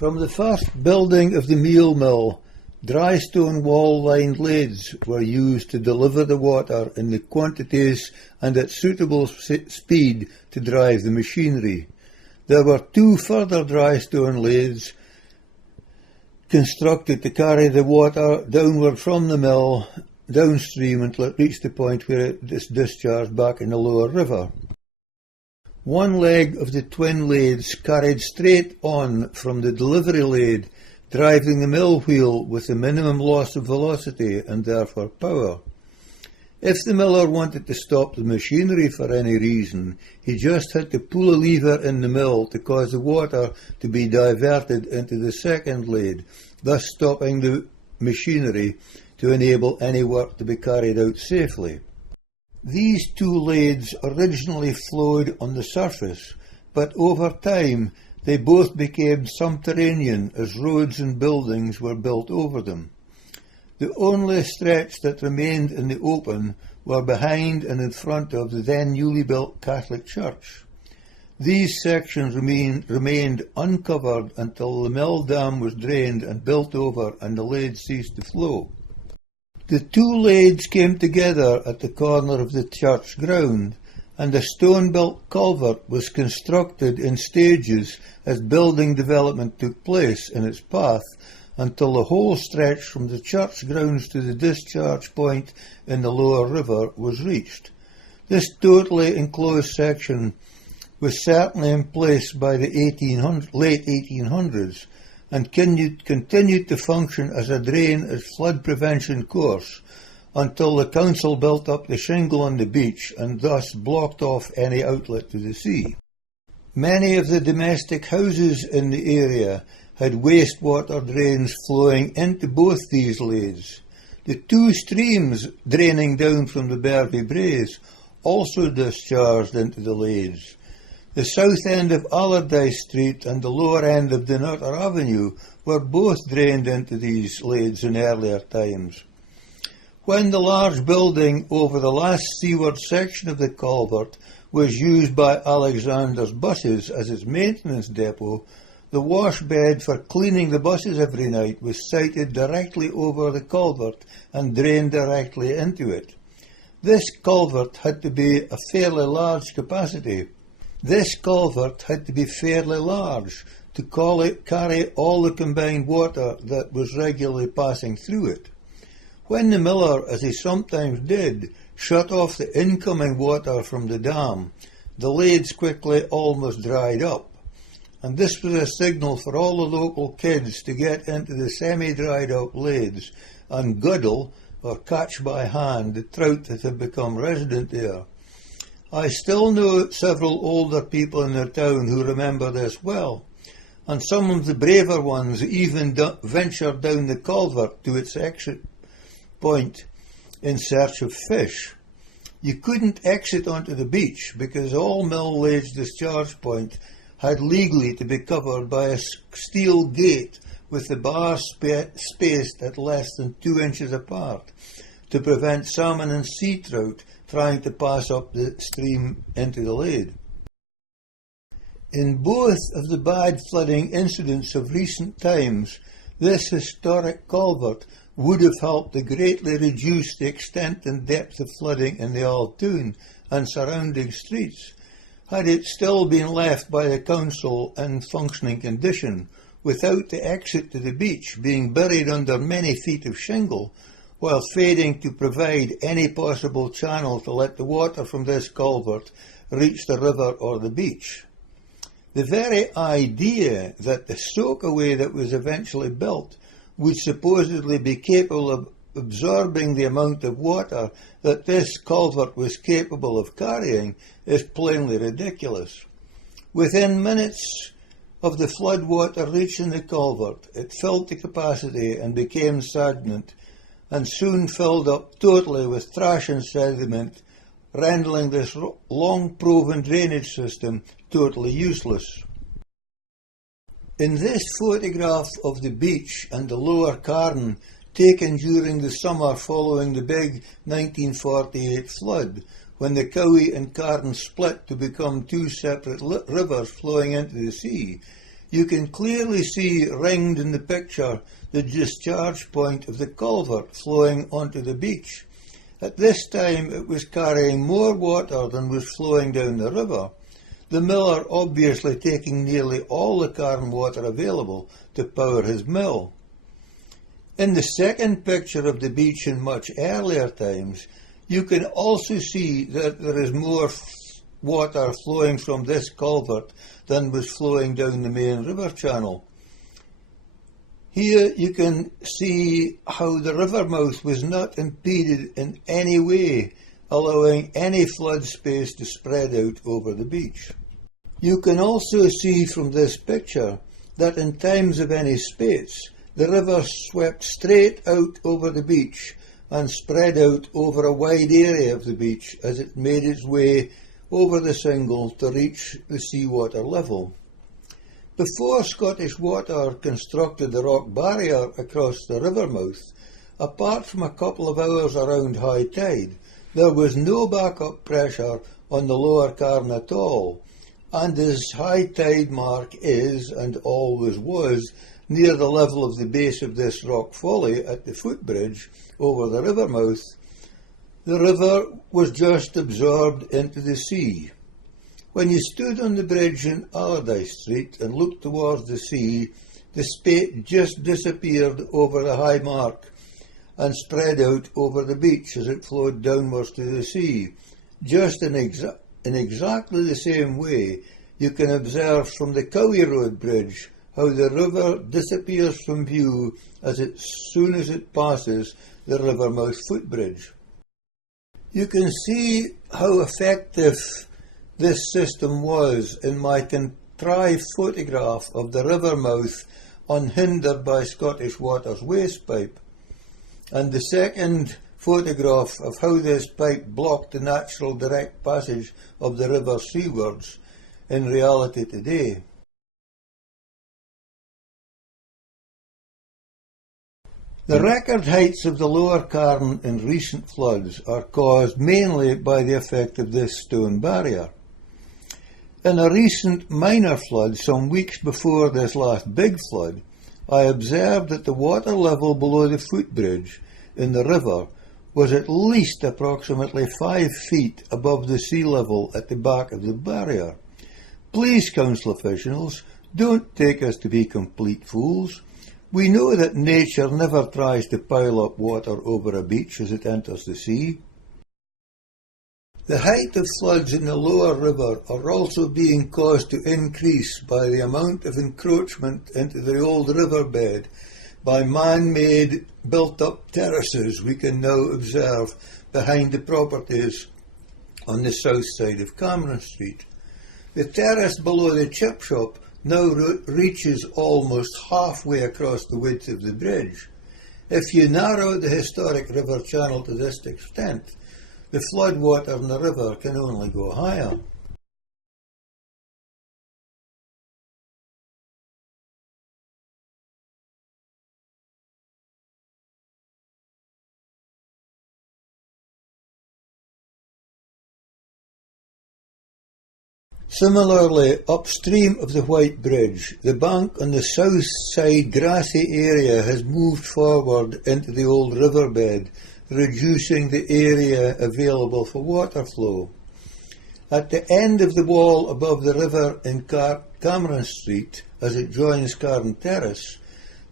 From the first building of the meal mill, dry stone wall-lined lathes were used to deliver the water in the quantities and at suitable speed to drive the machinery. There were 2 further dry stone lathes constructed to carry the water downward from the mill downstream until it reached the point where it is discharged back in the lower river. One leg of the twin lathes carried straight on from the delivery lathe, driving the mill wheel with the minimum loss of velocity and therefore power. If the miller wanted to stop the machinery for any reason, he just had to pull a lever in the mill to cause the water to be diverted into the second lathe, thus stopping the machinery to enable any work to be carried out safely. These 2 lathes originally flowed on the surface, but over time they both became subterranean as roads and buildings were built over them. The only stretch that remained in the open were behind and in front of the then newly built Catholic Church. These sections remained uncovered until the mill dam was drained and built over and the lathes ceased to flow. The 2 lathes came together at the corner of the church ground, and a stone-built culvert was constructed in stages as building development took place in its path, until the whole stretch from the church grounds to the discharge point in the lower river was reached. This totally enclosed section was certainly in place by the late 1800s and continued to function as a drain as flood prevention course until the council built up the shingle on the beach and thus blocked off any outlet to the sea. Many of the domestic houses in the area had wastewater drains flowing into both these lathes. The 2 streams draining down from the Bervie Braes also discharged into the lathes. The south end of Allardyce Street and the lower end of Dunnottar Avenue were both drained into these lathes in earlier times. When the large building over the last seaward section of the culvert was used by Alexander's buses as its maintenance depot, the wash bed for cleaning the buses every night was sited directly over the culvert and drained directly into it. This culvert had to be a fairly large capacity. This culvert had to be fairly large to carry all the combined water that was regularly passing through it. When the miller, as he sometimes did, shut off the incoming water from the dam, the lathes quickly almost dried up, and this was a signal for all the local kids to get into the semi-dried up lathes and guddle, or catch by hand, the trout that had become resident there. I still know several older people in the town who remember this well, and some of the braver ones even ventured down the culvert to its exit point in search of fish. You couldn't exit onto the beach because all mill lathes discharge point had legally to be covered by a steel gate with the bars spaced at less than 2 inches apart to prevent salmon and sea trout trying to pass up the stream into the lathe. In both of the bad flooding incidents of recent times, this historic culvert would have helped to greatly reduce the extent and depth of flooding in the Old Town and surrounding streets, had it still been left by the council in functioning condition, without the exit to the beach being buried under many feet of shingle, while failing to provide any possible channel to let the water from this culvert reach the river or the beach. The very idea that the soakaway that was eventually built would supposedly be capable of absorbing the amount of water that this culvert was capable of carrying is plainly ridiculous. Within minutes of the flood water reaching the culvert, it filled to capacity and became stagnant, and soon filled up totally with trash and sediment, rendering this long-proven drainage system totally useless. In this photograph of the beach and the lower Carron, taken during the summer following the big 1948 flood, when the Cowie and Carron split to become 2 separate rivers flowing into the sea, You can clearly see ringed in the picture the discharge point of the culvert flowing onto the beach. At this time it was carrying more water than was flowing down the river, the miller obviously taking nearly all the Carron water available to power his mill. In the second picture of the beach in much earlier times, you can also see that there is more water flowing from this culvert than was flowing down the main river channel. Here you can see how the river mouth was not impeded in any way, allowing any flood space to spread out over the beach. You can also see from this picture that in times of any spates, the river swept straight out over the beach and spread out over a wide area of the beach as it made its way over the Single to reach the seawater level. Before Scottish Water constructed the rock barrier across the river mouth, apart from a couple of hours around high tide, there was no backup pressure on the lower Carron at all, and as high tide mark is, and always was, near the level of the base of this rock folly at the footbridge over the river mouth, the river was just absorbed into the sea. When you stood on the bridge in Allardyce Street and looked towards the sea, the spate just disappeared over the high mark and spread out over the beach as it flowed downwards to the sea. Just in exactly the same way, you can observe from the Cowie Road Bridge how the river disappears from view as soon as it passes the Rivermouth footbridge. You can see how effective this system was in my contrived photograph of the river mouth unhindered by Scottish Water's waste pipe, and the second photograph of how this pipe blocked the natural direct passage of the river seawards in reality today. The record heights of the lower Carron in recent floods are caused mainly by the effect of this stone barrier. In a recent minor flood some weeks before this last big flood, I observed that the water level below the footbridge in the river was at least approximately 5 feet above the sea level at the back of the barrier. Please, council officials, don't take us to be complete fools. We know that nature never tries to pile up water over a beach as it enters the sea. The height of floods in the lower river are also being caused to increase by the amount of encroachment into the old riverbed by man-made built-up terraces we can now observe behind the properties on the south side of Carron Street. The terrace below the chip shop now reaches almost halfway across the width of the bridge. If you narrow the historic river channel to this extent, the flood water in the river can only go higher. Similarly, upstream of the White Bridge, the bank on the south side grassy area has moved forward into the old riverbed, reducing the area available for water flow. At the end of the wall above the river in Carron Street, as it joins Carron Terrace,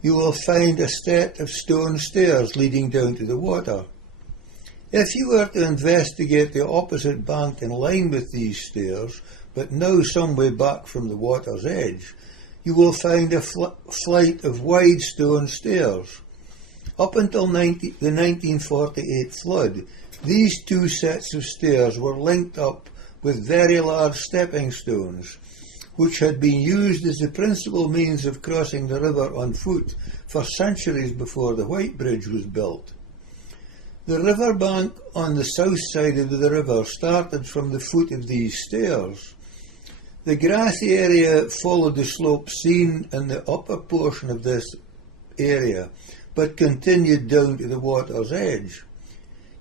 you will find a set of stone stairs leading down to the water. If you were to investigate the opposite bank in line with these stairs, but now some way back from the water's edge, you will find a flight of wide stone stairs. Up until the 1948 flood, these two sets of stairs were linked up with very large stepping stones, which had been used as the principal means of crossing the river on foot for centuries before the White Bridge was built. The river bank on the south side of the river started from the foot of these stairs. The grassy area followed the slope seen in the upper portion of this area, but continued down to the water's edge.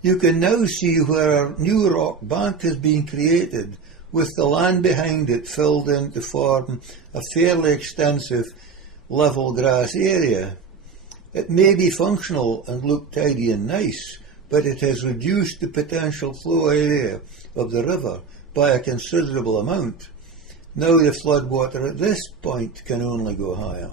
You can now see where a new rock bank has been created, with the land behind it filled in to form a fairly extensive level grass area. It may be functional and look tidy and nice, but it has reduced the potential flow area of the river by a considerable amount. Now the floodwater at this point can only go higher.